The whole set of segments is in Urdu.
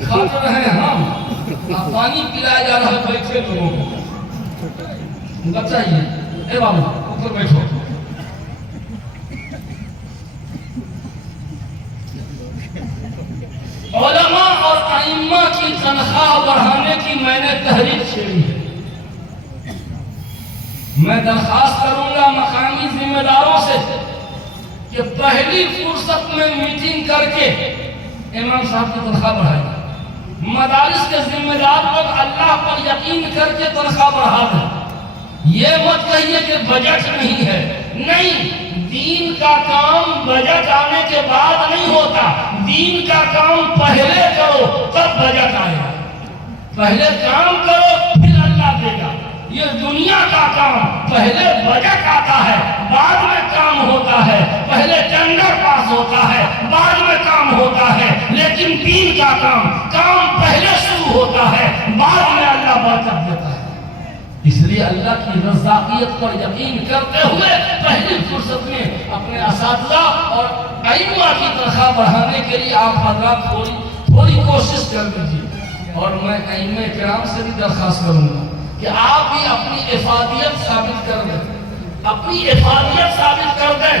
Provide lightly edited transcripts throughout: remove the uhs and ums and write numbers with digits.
کھا تو رہے ہیں ہم، پانی پلایا جا رہا ہے بیٹھے لوگوں کو۔ بتائیے اے بابو اوپر بیٹھو۔ علماء اور ائمہ کی تنخواہ بڑھانے کی میں نے تحریک چھیڑی ہے۔ میں درخواست کروں گا مقامی ذمہ داروں سے کہ پہلی فرصت میں میٹنگ کر کے امام صاحب کی تنخواہ بڑھائیں۔ مدارس کے ذمہ دار لوگ اللہ پر یقین کر کے تنخواہ بڑھا دیں۔ یہ مت کہیے کہ بجٹ نہیں ہے، نہیں، دین کا کام بجٹ آنے کے بعد نہیں ہوتا، دین کا کام پہلے کرو تب بجٹ آئے گا۔ پہلے کام کرو پھر اللہ دے گا۔ یہ دنیا کا کام پہلے بجٹ آتا ہے بعد میں کام ہوتا ہے، پہلے ٹینڈر پاس ہوتا ہے بعد میں کام ہوتا ہے، لیکن دین کا کام پہلے شروع ہوتا ہے بعد میں اللہ برکت دیتا ہے۔ اس لیے اللہ کی رزاقیت پر یقین کرتے ہوئے پہلی فرصت میں اپنے اساتذہ اور ائمہ کی تنخواہ بڑھانے کے لیے آپ حضرات تھوڑی کوشش کر دیجیے۔ اور میں ائمہ کرام سے بھی درخواست کروں گا کہ آپ بھی اپنی افادیت ثابت کر دیں، اپنی افادیت ثابت کر دیں،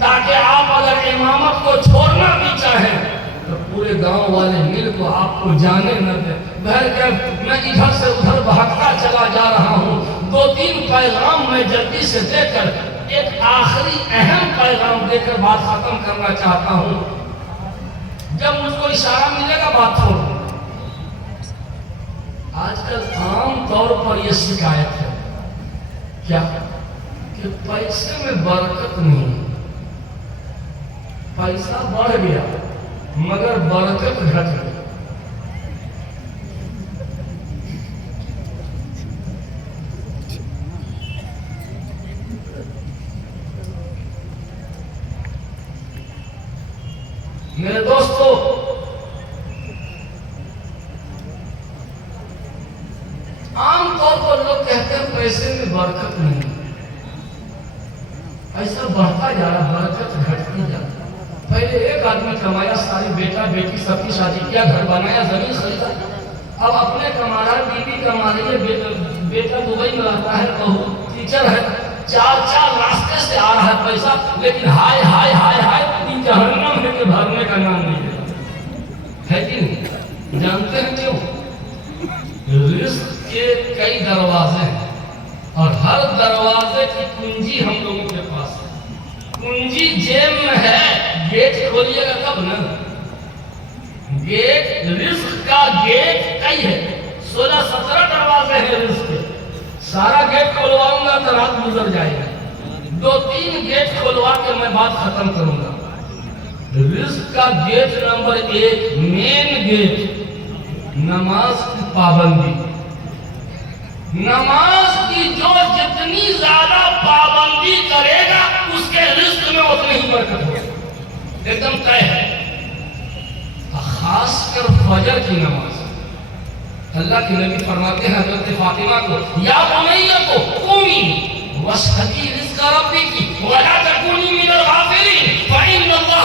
تاکہ آپ اگر امامت کو چھوڑنا بھی چاہیں تو پورے گاؤں والے مل کو آپ کو جانے نہ دیں۔ میں ادھر سے ادھر بھاگتا چلا جا رہا ہوں، 2-3 پیغام میں جلدی سے دے کر ایک آخری اہم پیغام دے کر بات ختم کرنا چاہتا ہوں۔ جب مجھ کو اشارہ ملے گا بات چھوڑ دوں۔ آج کل عام طور پر یہ شکایت ہے کیا کہ پیسے میں برکت نہیں، پیسہ بڑھ گیا مگر برکت گھٹ گئی۔ میرے دوستو، عام طور پر لوگ کہتے ہیں پیسے میں برکت نہیں، ایسا بڑھتا جا رہا، برکت گھٹتی جا رہا۔ پہلے ایک آدمی کمایا، ساری بیٹا بیٹی سب کی شادی کیا، گھر بنایا، زمین خریدا، اب اپنے کما رہا ہے، بیوی کما رہی ہے، بیٹا دبئی میں رہتا ہے، بہو ٹیچر ہے، چار راستے سے آ رہا ہے پیسہ، لیکن ہائے ہائے ہائے ہائے جہنم ہے کہ بھرنے کا نام نہیں ہے کہ نہیں؟ جانتے ہیں کیوں؟ رزق کے کئی دروازے ہیں اور ہر دروازے کی کنجی ہم لوگوں کے پاس ہے۔ کنجی جیب میں ہے، گیٹ کھولیے گا تب نا۔ گیٹ، رزق کا گیٹ کئی ہے، 16-17 دروازے ہیں رزق کے۔ سارا گیٹ کھولواؤں گا تو رات گزر جائے گا، 2-3 گیٹ کھولوا کے میں بات ختم کروں گا۔ رزق کا گیٹ نمبر 1، مین گیٹ، نماز کی پابندی۔ نماز کی جو جتنی زیادہ پابندی کرے گا اس کے رزق میں اتنی ہی برکت ہوگی، ایک دم طے ہے۔ خاص کر فجر کی نماز، اللہ کے نبی فرماتے ہیں حضرت فاطمہ کو، یا بنیۃ قومی واشہدی رزق ربک ولا تکونی من الغافلین فإن اللہ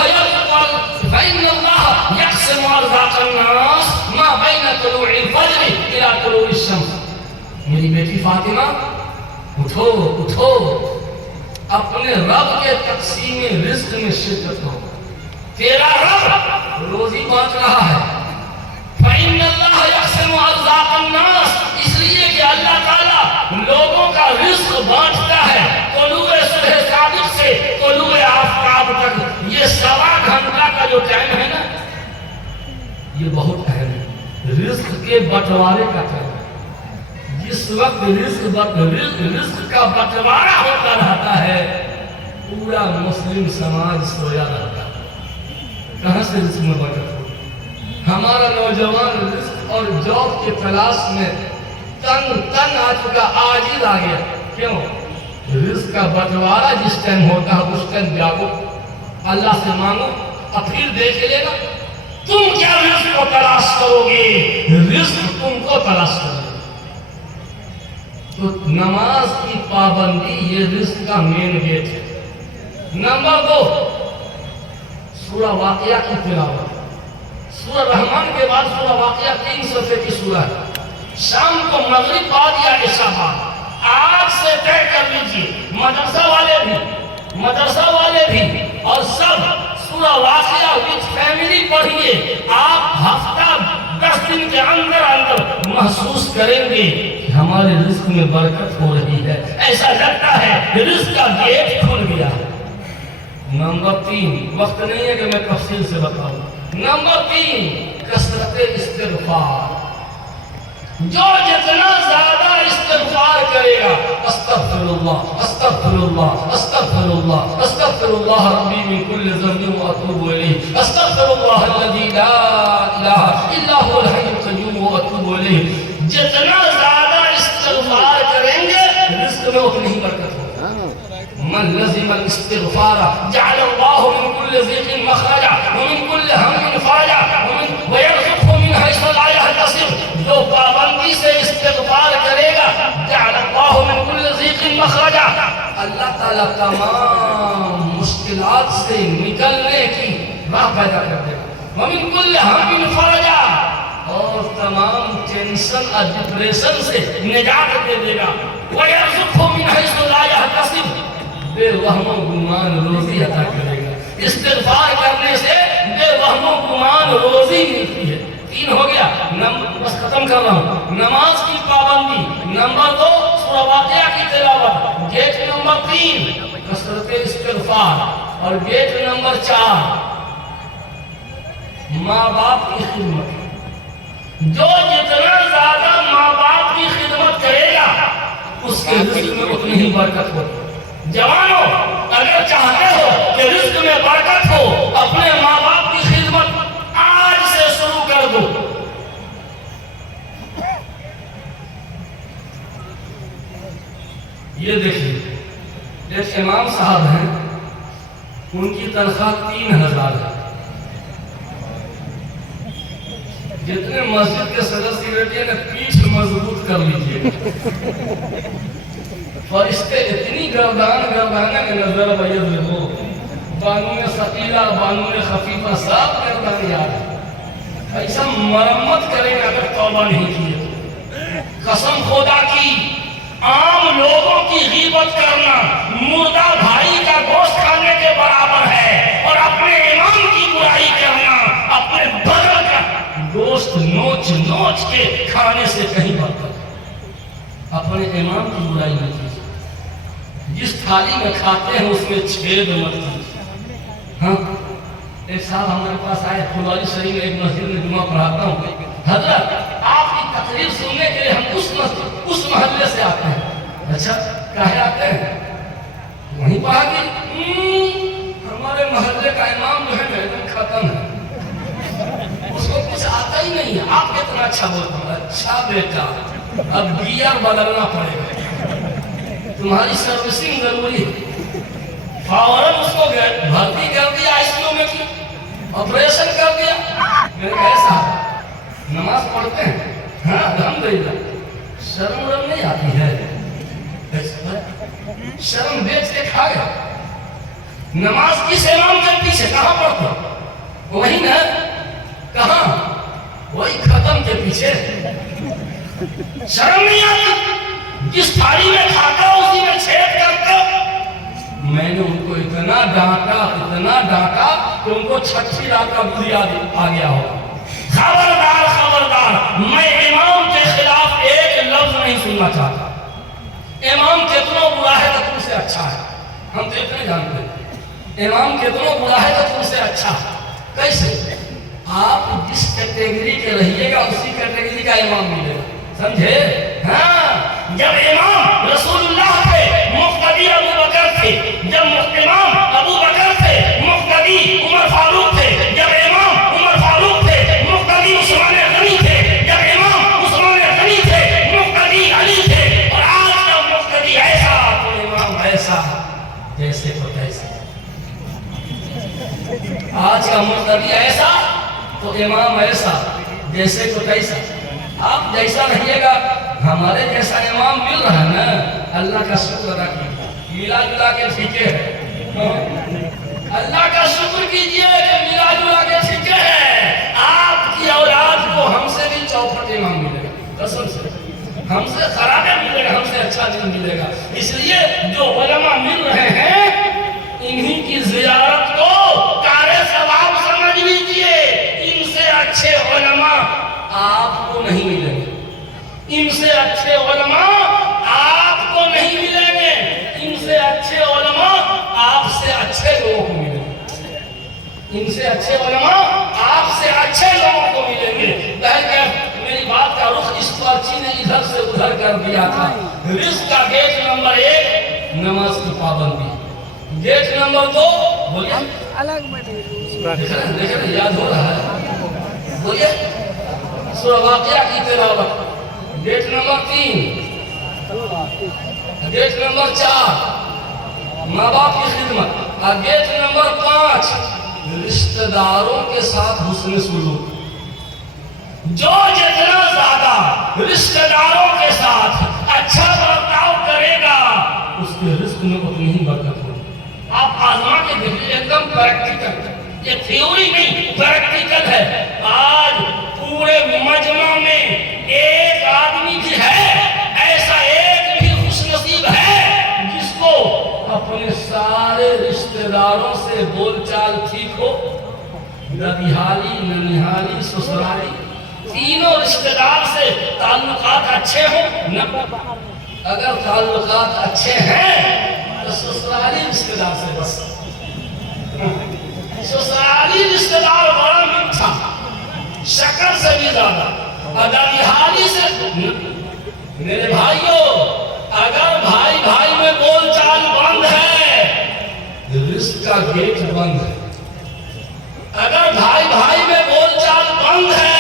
یقسم ارزاق الناس ما بین طلوع الفجر الى طلوع الشمس۔ میری بیٹی فاطمہ، اٹھو اٹھو، اپنے رب کے تقسیم رزق میں شرکت کرو۔ تیرا رب روزی بانٹ رہا ہے، فإن اللہ یقسم ارزاق الناس، اس لیے کہ اللہ تعالیٰ لوگوں کا رزق بانٹتا ہے۔ طلوع صبح صادق سے طلوع آفتاب تک یہ 1.25 گھنٹہ کا جو ٹائم ہے نا، یہ بہت اہم ہے، رزق کے بٹوارے کا ٹائم ہے۔ جس وقت رزق کا بٹوارا ہوتا رہتا ہے پورا مسلم سماج سویا رہتا ہے۔ کہاں سے رزق میں برکت ہو؟ ہمارا نوجوان رزق اور جاب کے تلاش میں تن آ چکا، عاجز آ گیا۔ کیوں؟ رزق کا بٹوارا جس ٹائم ہوتا ہے اس ٹائم جاگو، اللہ سے مانگو، اور پھر دیکھ لے گا تم کیا رزق کو تلاش کرو گے، رزق تم کو تلاش کرو گے۔ تو نماز کی پابندی یہ رزق کا مین گیٹ ہے۔ نمبر 2، سورہ واقعہ کی تلاوت۔ سورہ رحمان کے بعد بعد سورہ واقعہ 3 صفحے کی سورہ ہے. شام کو مغرب بعد یا عشاء بعد آج سے طے کر لیجیے، مدرسہ والے بھی اور سب سورہ واقعہ وچ فیملی پڑھیے. آپ ہفتہ 10 دن کے اندر محسوس کریں گے کہ ہمارے رزق میں برکت ہو رہی ہے. ایسا لگتا ہے کہ رزق کا گیٹ کھل گیا. نمبر 3، وقت نہیں ہے کہ میں تفصیل سے بتاؤں. نمبر 3، کثرت استغفار. جو جتنا زیادہ استغفار کرے گا، استغفر اللہ استغفر اللہ استغفر اللہ استغفر اللہ ربی من کل ذنب واتوب الیہ استغفر اللہ الذی لا الہ الا هو الحی القیوم واتوب الیہ. جتنا زیادہ استغفار کریں گے رزق میں اتنی ہی برکت ہوگی. من لزم الاستغفار جعل الله من كل ضيق مخرجا ومن كل هم فرجا ويرزقه من حيث لا يحتسب. جو پابندی سے استغفار کرے گا جعل الله من كل ضيق مخرجا، اللہ تعالیٰ تمام مشکلات سے نکلنے کی راہ پیدا کر دے گا. ومن كل هم فرجا، اور تمام ٹینشن اور ڈپریشن سے نجات دے دے گا. ويرزقه من حيث لا يحتسب، بے وہم و گمان روزی عطا کرے گا. استغفار کرنے سے بے وہم و گمان روزی ملتی ہے. 3 ہو گیا. بس ختم کر رہا ہوں. نماز کی پابندی. نمبر 2، سورہ واقعہ کی تلاوت. گیٹ نمبر 3، کثرت استغفار. اور گیٹ نمبر 4، ماں باپ کی خدمت. جو جتنا زیادہ ماں باپ کی خدمت کرے گا اس کے رزق میں اتنی ہی برکت ہوگی. جوانوں، اگر چاہتے ہو کہ رزق میں برکت ہو، اپنے ماں باپ کی خدمت آج سے شروع کر دو. یہ دیکھیے، ایک امام صاحب ہیں، ان کی تنخواہ 3000 ہے. جتنے مسجد کے صدر سیکرٹری نے پیٹھ مضبوط کر لیجیے. فرشتے اتنی گردانے کے نظر بیض ہو، بانون ثقیلہ بانون خفیفہ صاف گردان یاد. ایسا مرمت کریں گے اگر توبہ نہیں کیے. قسم خدا کی، عام لوگوں کی غیبت کرنا مردہ بھائی کا گوشت کھانے کے برابر ہے، اور اپنے امام کی برائی کرنا اپنے بغل کا گوشت نوچ کے کھانے سے کہیں برتر. اپنے امام کی برائی نہیں کیجیے. جس تھالی میں کھاتے ہیں اس میں چھید مت کیجیے. ہاں، ایک صاحب ہمارے پاس آئے، پھلواری شریف میں ایک مسجد میں جمعہ پڑھاتا ہوں. حضرت، آپ کی تقریر سننے کے لیے ہم اس محلے سے آتے ہیں. اچھا، کہے آتے ہیں؟ وہیں پڑھا کہ ہمارے محلے کا امام جو ہے نا ختم ہے، اس کو کچھ آتا ہی نہیں ہے. آپ کتنا اچھا بولتا ہوں. اچھا بیٹا، اب گیئر بدلنا پڑے گا، تمہاری سروسنگ ضروری ہے. فوراً اس کو بھرتی کر دیا آئی سی یو میں کی، آپریشن کر دیا. میں نے ایسا نماز پڑھتے ہیں؟ ہاں الحمدللہ. شرم نہیں آتی ہے؟ شرم بیچ کے کھا گیا. نماز کس امام کے پیچھے کہاں پڑھتا؟ وہی نا. کہاں؟ وہی ختم کے پیچھے. شرم نہیں آتی؟ جس تھالی میں کھاتا اسی میں چھید کرتا. میں نے ان کو اتنا ڈانٹا کہ ان کو 6 رات کا بری عادت آ گیا ہو. خبردار، میں امام کے خلاف ایک لفظ نہیں سننا چاہتا. امام کتنا برا ہے تو تم سے اچھا ہے. ہم تو اتنے جانتے ہیں امام کتنا برا ہے تو تم سے اچھا ہے. کیسے؟ آپ جس کیٹیگری کے رہیے گا اسی کیٹیگری کا امام ملے گا. سمجھے؟ ہاں، جب امام رسول اللہ تھے مقتدی ابو بکر تھے. جب امام ابو بکر تھے مقتدی عمر فاروق تھے. جب امام عمر فاروق تھے مقتدی عثمان غنی تھے. جب امام عثمان غنی تھے مقتدی علی تھے. اور آج کا مقتدی ایسا تو امام ایسا جیسے کو تیسا. آج کا مقتدی ایسا تو امام ایسا جیسے کو تیسا. آپ جیسا رہیے گا، ہمارے جیسا امام مل رہا ہے نا، اللہ کا شکر ادا کیجیے. ملا جلا کے ٹھیکے ہے. اللہ کا شکر کیجیے کہ ملا جلا کے ٹھیکے ہے. آپ کی اولاد کو علم ملے گا. اس لیے جو علماء مل رہے ہیں انہی کی زیارت کو کار ثواب سمجھ لیجئے. ان سے اچھے علماء آپ کو نہیں ملیں گے. ان سے اچھے علماء آپ کو نہیں ملیں گے. ان سے اچھے علماء آپ سے اچھے لوگوں کو ملیں گے. ان سے اچھے علماء آپ سے اچھے لوگوں کو ملیں گے. بہرکیف میری بات کا رخ اس پرچی نے ادھر سے ادھر کر دیا تھا. رزق کا گیٹ نمبر 1 نماز کی پابندی. گیٹ نمبر 2 بولیے دیکھیں یاد ہو رہا ہے, بولیے سورہ واقعہ کی تلاوت. گیٹ نمبر 3, گیٹ نمبر 4 ماں باپ کی خدمت, اور گیٹ نمبر 5 رشتہ داروں کے ساتھ حسن سلوک. جو جتنا زیادہ رشتہ داروں کے ساتھ اچھا برتاؤ کرے گا اس کے رزق میں اتنی ہی برکت ہوگی. آپ آزما کے دیکھیے, ایک دم پریکٹیکل, یہ تھیوری نہیں پریکٹیکل ہے. آج پورے مجمع میں ایک آدمی بھی ہے, ایسا ایک بھی خوش نصیب ہے جس کو اپنے سارے رشتہ داروں سے بول چال ٹھیک ہو. ددیحالی, ننیحالی, سسرالی, تینوں رشتہ دار سے تعلقات اچھے ہوں. اگر تعلقات اچھے ہیں تو سسرالی رشتہ دار سے بس. سسرالی رشتہ دار بڑا میٹھا, شکر سے بھی زیادہ. ددیحالی سے میرے بھائیوں, اگر بھائی بھائی میں بول چال بند ہے رزق کا گیٹ بند ہے. اگر بھائی بھائی میں بول چال بند ہے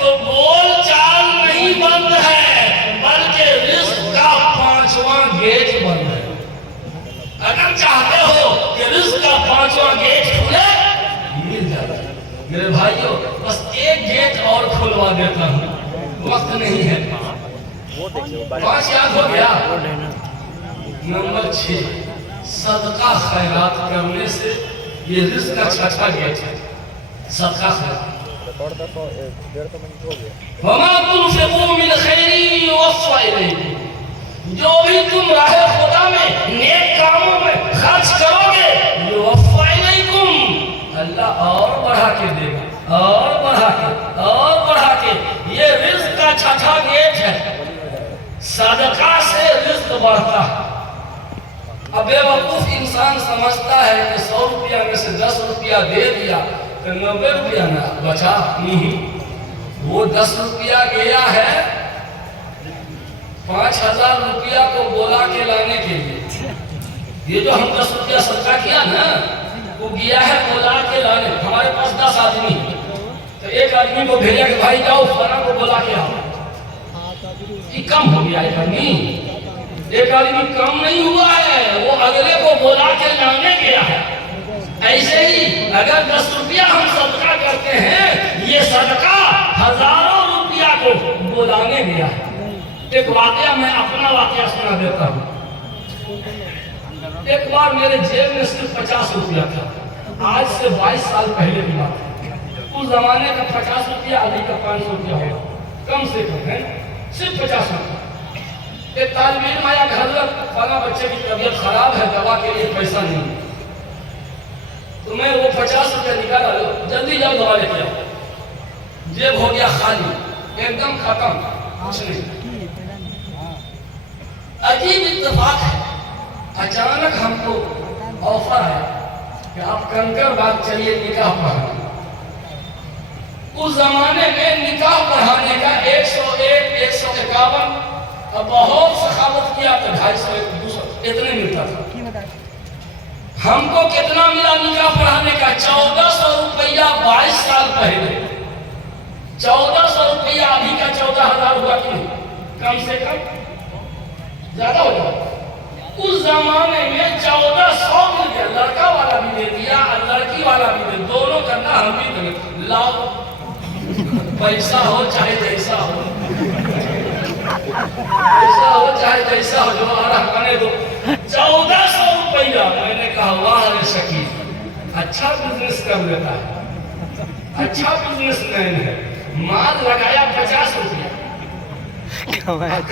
تو بول چال نہیں بند ہے بلکہ رزق کا 5واں گیٹ بند ہے. اگر چاہتے ہو کہ رزق کا 5واں گیٹ کھلے مل جاتا ہے. میرے بھائیوں بس ایک گیٹ اور کھلوا دیتا ہوں, وقت نہیں ہے. 5 یاد ہو گیا. نمبر 6 صدقہ خیرات کرنے سے یہ رزق کا 6واں گیٹ ہے. صدقہ خیرات. وَمَا تُنْفِقُوا مِنْ خَيْرٍ يُوَفَّ إِلَيْكُمْ. جو بھی تم راہ خدا میں نیک کاموں میں خرچ کرو گے يُوَفَّ إِلَيْكُمْ, اللہ اور بڑھا کے دے گا, اور بڑھا کے, اور بڑھا کے. یہ رزق کا 6واں گیٹ ہے. صدقہ سے رزق بڑھتا ہے. اب بے وقوف انسان سمجھتا ہے کہ 100 روپیہ میں سے 10 روپیہ دے دیا تو 90 روپیہ نہ بچا. نہیں, وہ 10 روپیہ گیا ہے 5000 روپیہ کو بولا کے لانے کے لیے. یہ جو ہم 10 روپیہ صدقہ کیا نا وہ گیا ہے بولا کے لانے. ہمارے پاس 10 آدمی تو ایک آدمی کو بھیجا کہ بھائی جاؤ فلاں کو بولا کے آؤ. یہ کم ہو گیا ایک آدمی. ایک آدمی کم نہیں ہوا ہے, وہ اگلے کو بولا کے لانے گیا ہے. ایسے ہی اگر 10 روپیہ ہم صدقہ کرتے ہیں یہ صدقہ ہزاروں روپیہ کو بلانے گیا ہے. ایک واقعہ میں اپنا واقعہ سنا دیتا ہوں. ایک بار میرے جیب میں صرف 50 روپیہ تھا. آج سے 22 سال پہلے کی بات ہے. اس زمانے کا 50 روپیہ ابھی کا 500 روپیہ ہوگا کم سے کم ہے, صرف 50 روپیہ. ایک طالب علم آیا کہ حضرت فلاں بچے کی طبیعت خراب ہے, دوا کے لیے پیسہ نہیں. تو میں وہ 50 روپیہ نکالا, جلدی جاؤ دوا لے کے آؤ. جیب ہو گیا خالی, ایک دم ختم, کچھ نہیں. عجیب اتفاق ہے, اچانک ہم کو آفر ہے کہ آپ کنکر باغ چلیے نکاح پڑھانے. اس زمانے میں نکاح پڑھانے کا 101, 151, اب بہت سخاوت کیا تو 250, 200 اتنے ملتا تھا. ہم کو کتنا ملا نکاح پڑھانے کا؟ 1400 روپیہ 22 سال پہلے. 1400 روپیہ ابھی کا 14000 ہوا کہ نہیں؟ کم سے کم زیادہ ہو جائے. اس زمانے میں 1400 مل گیا. لڑکا والا بھی دے دیا اور لڑکی والا بھی دے, دونوں کرنا ہم بھی دیں. لاؤ پیسہ ہو چاہے جیسا ہو, پیسہ ہو چاہے جیسا ہو, جو آرہ بنے دو. 1400 روپیہ. میں نے کہا واہ رے شکیل, اچھا بزنس کر لیتا ہے, اچھا بزنس مین ہے. مال لگایا 50 روپیہ,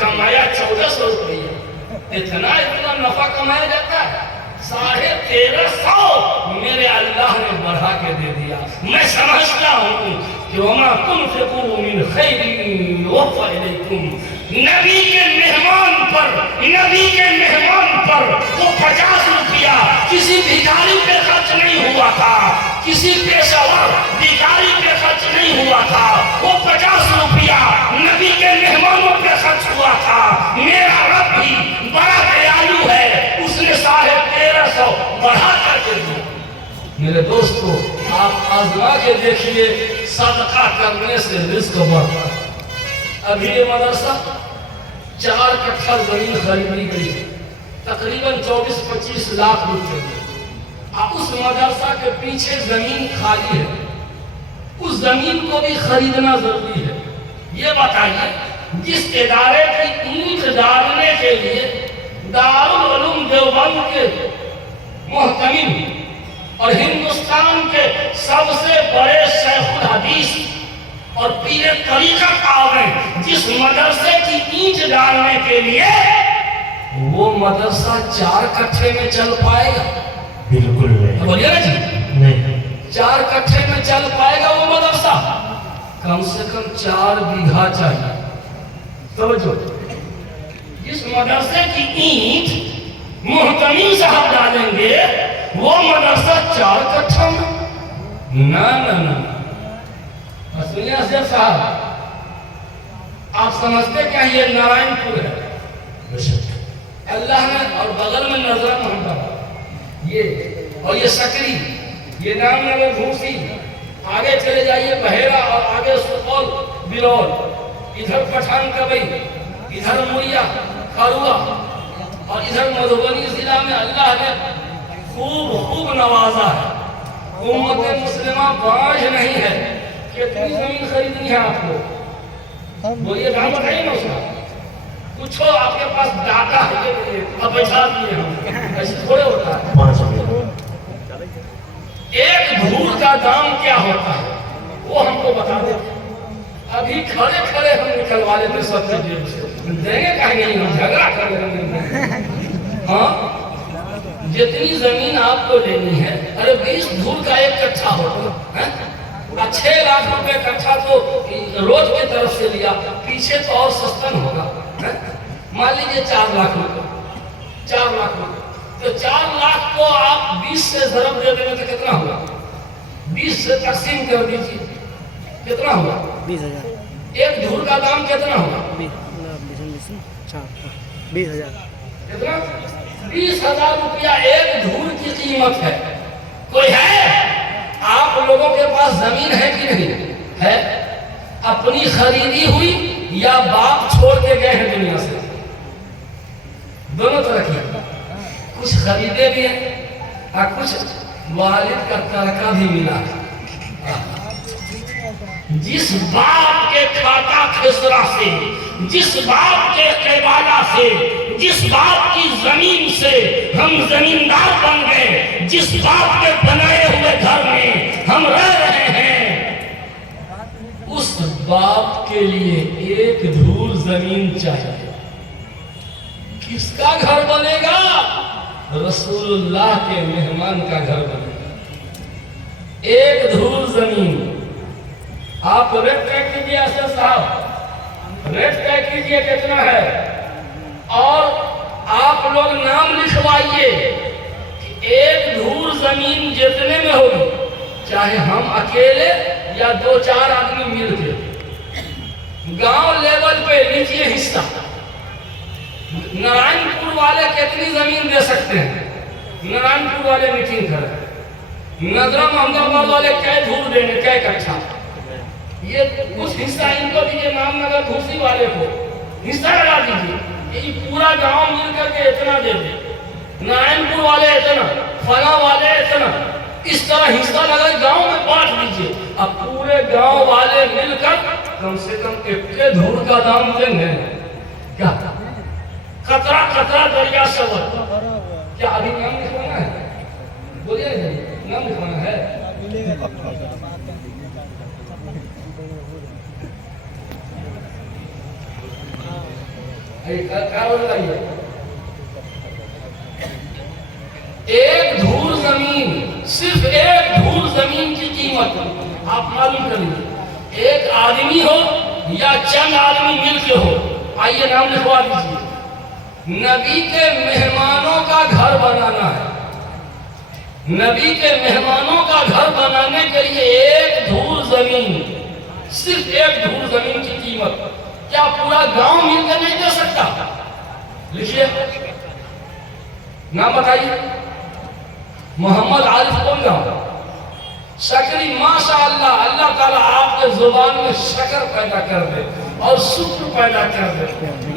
کمایا 1400 روپیہ. اتنا نفع کمایا جاتا ہے؟ 1350 میرے اللہ نے بڑھا کے دے دیا. میں سمجھتا ہوں کہ وما تنفقوا من خیر یوفى الیکم. نبی کے مہمان پر وہ 50 روپیہ کسی بھکاری پہ خرچ نہیں ہوا تھا, کسی پیشہ ور بھکاری پہ خرچ نہیں ہوا تھا. وہ 50 روپیہ نبی کے مہمانوں پہ خرچ ہوا تھا. میرا رب بھی بڑا دیالو ہے, اس نے 1350 بڑھا کر کے دیا. میرے دوستو, آپ آزما کے دیکھیے صدقہ کرنے سے رزق بڑھتا ہے. ابھی یہ مدرسہ 4 کٹھا زمین خریدی گئی, تقریباً 24-25 لاکھ روپے. اس مدرسہ کے پیچھے زمین خالی ہے, اس زمین کو بھی خریدنا ضروری ہے. یہ بتائیے, جس ادارے کی اینٹ ڈالنے کے لیے دارالعلوم دیوبند کے محتمم اور ہندوستان کے سب سے بڑے شیخ الحدیث اور پیر طریقت آوے, جس مدرسے کی اینٹ ڈالنے کے لیے وہ مدرسہ 4 کٹھے میں چل پائے گا؟ بالکل نہیں. بولیے نا جی, نہیں. 4 کٹھے میں چل پائے گا وہ مدرسہ؟ کم سے کم 4 بیگھا چاہیے. توجہ, جس مدرسے کی اینٹ محتمم صاحب ڈالیں گے وہ مدرسہ 4 کٹھا میں؟ نہ. سنیے اسد صاحب, آپ سمجھتے کیا یہ نارائن پور ہے؟ اللہ نے, اور بغل میں نظر محمد یہ, اور یہ سکری, یہ نام نگر گھوسی, آگے چلے جائیے بحیرہ, اور آگے سپول بلول, ادھر پٹھان کبئی, ادھر موریا کھاروا, اور ادھر مدھوبنی ضلع میں اللہ نے خوب نوازا ہے. امت مسلمہ بانجھ نہیں ہے. کتنی زمین خریدنی ہے آپ کو؟ بولیے دام بتائیے نا اس کا. کچھ ہو آپ کے پاس ڈاٹا ہے, اب بیٹھا دیے ہم, ایسے تھوڑے ہوتا ہے. ایک دھور کا دام کیا ہوتا ہے وہ ہم کو بتا دیں. ابھی کھڑے ہم نکلوا لیتے سب سے جیب سے, دیں گے کہیں نہیں, ہم جھگڑا کر رہے ہیں. ہاں, جتنی زمین آپ کو لینی ہے, ارے 20 دھور کا 1 کٹھا ہوتا ہے, 6 لاکھ روپے کٹھا تو روز کی طرف سے لیا, پیچھے تو اور سستن ہوگا. مان لیجیے 4 لاکھ روپے, 4 لاکھ روپے, تو 4 لاکھ کو آپ 20 سے ضرب دے دیں گے تو کتنا ہوگا؟ 20 سے تقسیم کر دیجیے, کتنا ہوگا؟ 20,000. ایک دھور کا دام کتنا ہوگا؟ 20,000. کتنا؟ 20,000 روپیہ ایک دھور کی قیمت ہے. کوئی ہے آپ لوگوں کے پاس زمین ہے کہ نہیں ہے؟ اپنی خریدی ہوئی یا باپ چھوڑ کے گئے ہیں دنیا سے؟ دونوں طرح کی. کچھ خریدے بھی ہیں اور کچھ والد کا ترکہ بھی ملا ہے. جس باپ کے کھاتا خسرا سے, جس باپ کے قبالہ سے, جس باپ کی زمین سے ہم زمیندار بن گئے, جس باپ کے بنائے ہوئے گھر میں ہم رہ رہے ہیں, اس باپ کے لیے 1 دھور زمین چاہیے. کس کا گھر بنے گا؟ رسول اللہ کے مہمان کا گھر بنے گا. 1 دھور زمین. آپ ریٹ طے کیجیے اسد صاحب, ریٹ طے کیجیے کتنا ہے, اور آپ لوگ نام لکھوائیے کہ 1 دھور زمین جتنے میں ہوگی, چاہے ہم اکیلے یا 2-4 آدمی مل کے, گاؤں لیول پہ لیجیے حصہ. نارائن پور والے کتنی زمین دے سکتے ہیں؟ نارائن پور والے میٹنگ کریں. نظرہ محمد آباد والے کئے دھور دینے, کئے کٹھا؟ یہ کچھ حصہ ان کو دیجیے, نام نگر گھوسی والے کو حصہ لگا دیجیے. یہ پورا گاؤں مل کر کے اتنا دے دے, نارائن پور والے اتنا, فلاں والے اتنا, اس طرح حصہ لگا گاؤں میں بانٹ دیجیے. اب پورے گاؤں والے مل کر کم سے کم 1 دھور کا دام دیں گے. کیا قطرہ قطرہ دریا سبر. کیا ابھی نام لکھوانا ہے؟ بولیے نام لکھوانا ہے. زمین، صرف ایک دھول زمین کی قیمت آپ معلوم کر لیجیے، ایک آدمی ہو یا چند آدمی مل کے ہو، آئیے نام لکھوا دیجیے، نبی کے مہمانوں کا گھر بنانا ہے، نبی کے مہمانوں کا گھر بنانے کے لیے ایک دھول زمین، صرف ایک دھول زمین کی قیمت کیا پورا گاؤں مل کر نہیں دے سکتا؟ لکھیے، نام بتائیے، محمد عارف کون گاؤں؟ شکری، ماشاءاللہ، اللہ تعالیٰ آپ کے زبان میں شکر پیدا کر دے اور شکر پیدا کر دے۔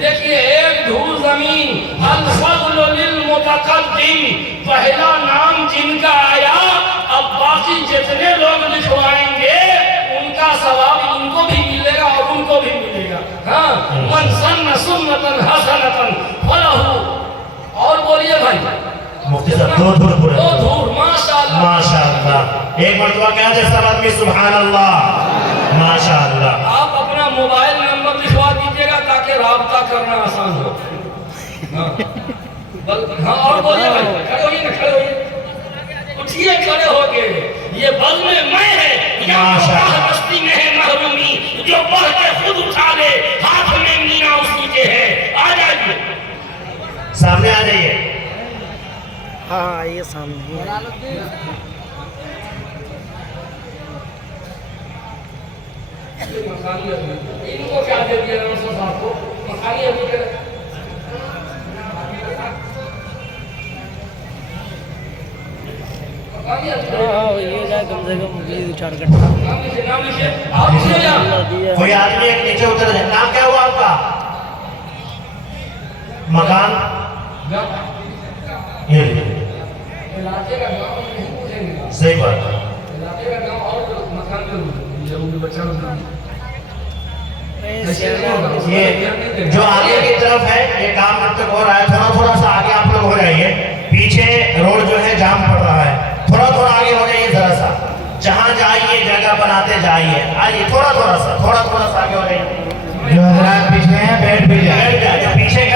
دیکھیے ایک دھول زمین، الفضل للمتقدم، پہلا نام جن کا آیا، اب باقی جتنے لوگ لکھوائیں گے ان کا ثواب ان کو بھی ملے گا اور ان کو بھی ملے گا۔ ہاں، من سن سنتن حسنتن فلہ، اور بولیے بھائی مفتی صاحب دو دھور پورے، دو دھور، ماشاءاللہ ماشاءاللہ، ایک مرتبہ کیا جائے سب آدمی سبحان اللہ، ماشاءاللہ۔ آپ اپنا موبائل نمبر لکھوا دیجیے گا تاکہ رابطہ کرنا آسان ہو۔ ہاں اور بولیے بھائی، کھڑے ہوئیے نا، کھڑے ہوئیے، اٹھیے کھڑے ہو کے، یہ بزم میں ہے یا بستی میں ہے محرومی، جو بڑھ کے خود اٹھا لے، ہاتھ میں مینا اسی کے ہے، آ جائیے سامنے آ جائیے۔ ہاں یہ سامنے ان کو کیا دے دیا رسول صاحب کو؟ مکانی ابھی کرے یہ جائے کم سے کم 2-4 گھنٹہ۔ نام لکھیے، آپ لکھیے یا کوئی آدمی ایک نیچے اتر جائے، نام کیا ہوا آپ کا؟ مکان یہ لکھیے، علاقے کا نام نہیں پوچھیں گے، صحیح بات ہے۔ علاقے کا نام اور مکان کا نام، یہ بچہ یہ جو آگے کی طرف ہے یہ کام اب تک ہو رہا ہے، تھوڑا سا آگے آپ لوگ ہو جائیے، پیچھے روڈ جو ہے جام پڑ رہا ہے، تھوڑا آگے ہو جائیے، ذرا سا جہاں جائیے جگہ بناتے جائیے، آئیے تھوڑا سا آگے ہو جائیے، جو حضرات پیچھے ہیں بیٹھ بھی جائیں، جو پیچھے